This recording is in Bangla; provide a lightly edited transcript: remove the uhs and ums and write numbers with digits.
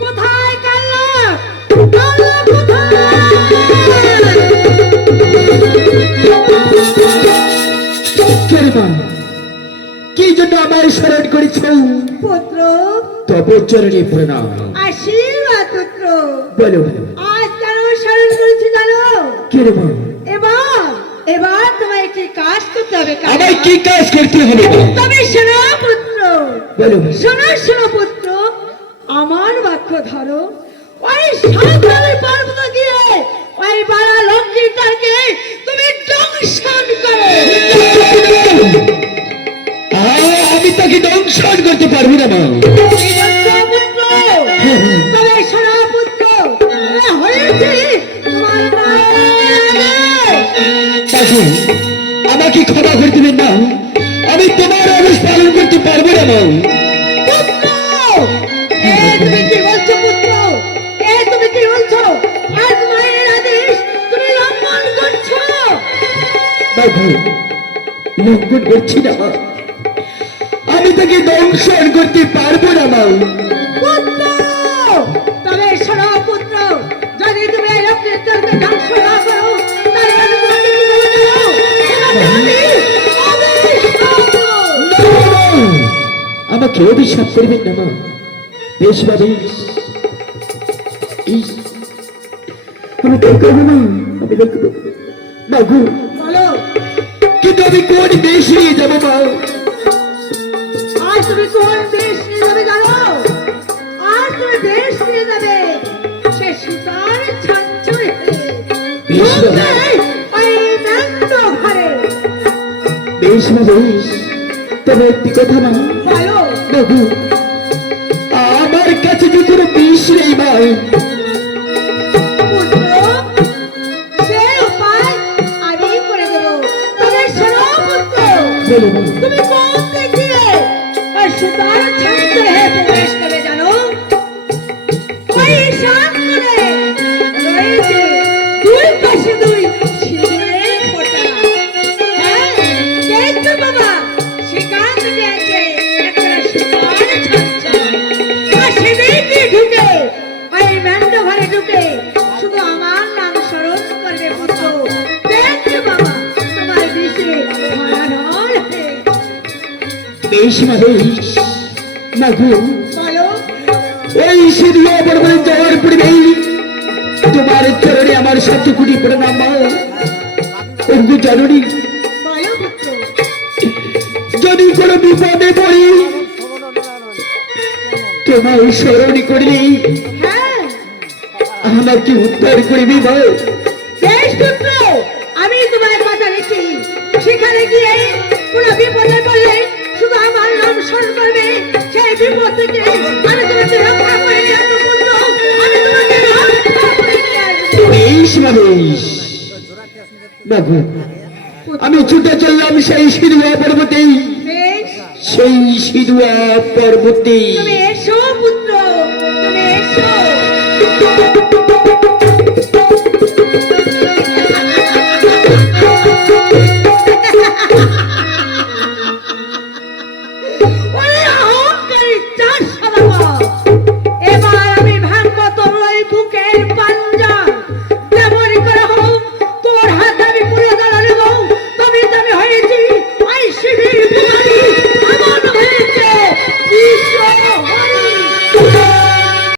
কোথায় কাল্লা কাল্লা কোথায় কি জন্য আমায় স্মরণ করেছ পুত্র? তবে চরণে প্রণাম। আশীর্বাদ পুত্র। বলো আজ কেন স্মরণ করেছি জানো? কি রে মা? এবার এবার তোমায় একটি কাজ করতে হবে। আমায় কি কাজ করতে হবে? তবে শোনো পুত্র, বলো। শোনো শোনো পুত্র, আমার বাক্য ধরো। ওই সাঁওতালি পর্বত গিয়ে ওই বাড়া লঙ্কিতাকে তুমি দংশন করো। আমি তাকে দংশন করতে পারবো না মা। পুত্র তবে শোনো পুত্র, হয়েছে তোমার আমাকে ক্ষমা করে দিবেন না, আমি তোমার আদেশ পালন করতে পারবো না মা। পুত্র তুমি কি বলছো পুত্র? তুমি কি বলছো? আজ মায়ের আদেশ তুমি লঙ্ঘন করছো। বাবু লঙ্ঘন করছি না মা, আমি তাকে দংশন করতে পারবো না মা। পুত্র তবে শোনো পুত্র, যদি তুমি এই লঙ্কিতাকে ধ্বংস না করো তাহলে তোমাকে কি বলে দেবো? আমি আদেশ করবো। আমাকে অভিশাপ করবেন না মা। বেশ বাবু, আমি দেখবো না, আমি দেখবো বাবু। বলো কিন্তু আমি কোন দেশ নিয়ে যাবো মা? আজ তুমি কোন দেশ নিয়ে যাবে জানো? আজ তুমি দেশ নিয়ে যাবে সে সুতার ছাঞ্চুরে ওই ন্যান্ত ঘরে। বেশ বাবু, তবে একটি কথা না বলো বাবু, আমার কাছে যে কোনো বিষ নেই মা। পুত্র, সে উপায় আমি করে দেবো। তবে শোনো পুত্র, বলো মা। তুমি কোন দিক দিয়ে ওই সুতার ছাঞ্চুরে প্রবেশ করবে জানো? ওই ঈশান কোণে রয়েছে দুই পাশে দুই সিঁদুরের ফোঁটা। হ্যাঁ, দেখছো বাবা, সেখান থেকে আছে একটা সুতার ছাঞ্চু। আর সেদিকে ঢুকে ওই ম্যান্ড ঘরে ঢুকে শুধু আমার নাম স্মরণ করবে পুত্র। দেখছো বাবা, তোমার বিষে ধরাধর হয়ে বেশ মা, বেশ মাগু। বলো ওই সিরিয়া পর্বতে যাওয়ার পূর্বেই তোমার চরণে আমার 7 কোটি প্রণাম মা। ওগো জননী, বলো পুত্র। যদি কোনো বিপদে পড়ি তোমার স্মরণ করলে হ্যাঁ আমাকে উদ্ধার করবি মা। বেশ পুত্র, আমি তোমার কথা দিচ্ছি। সেখানে গিয়ে কোনো বিপদে পড়লে শুধু আমার নাম স্মরণ করবে। সেই বিপদ থেকে আমি তোমাকে রক্ষা করে নিয়ে আসবো পুত্র। আমি তোমাকে রক্ষা করে নিয়ে আসবো। বেশ মা, বেশ মাগু। আমি ছুটে চললাম সেই সিধুয়া পর্বতেই, বেশ সেই সিধুয়া পর্বতেই। তুমি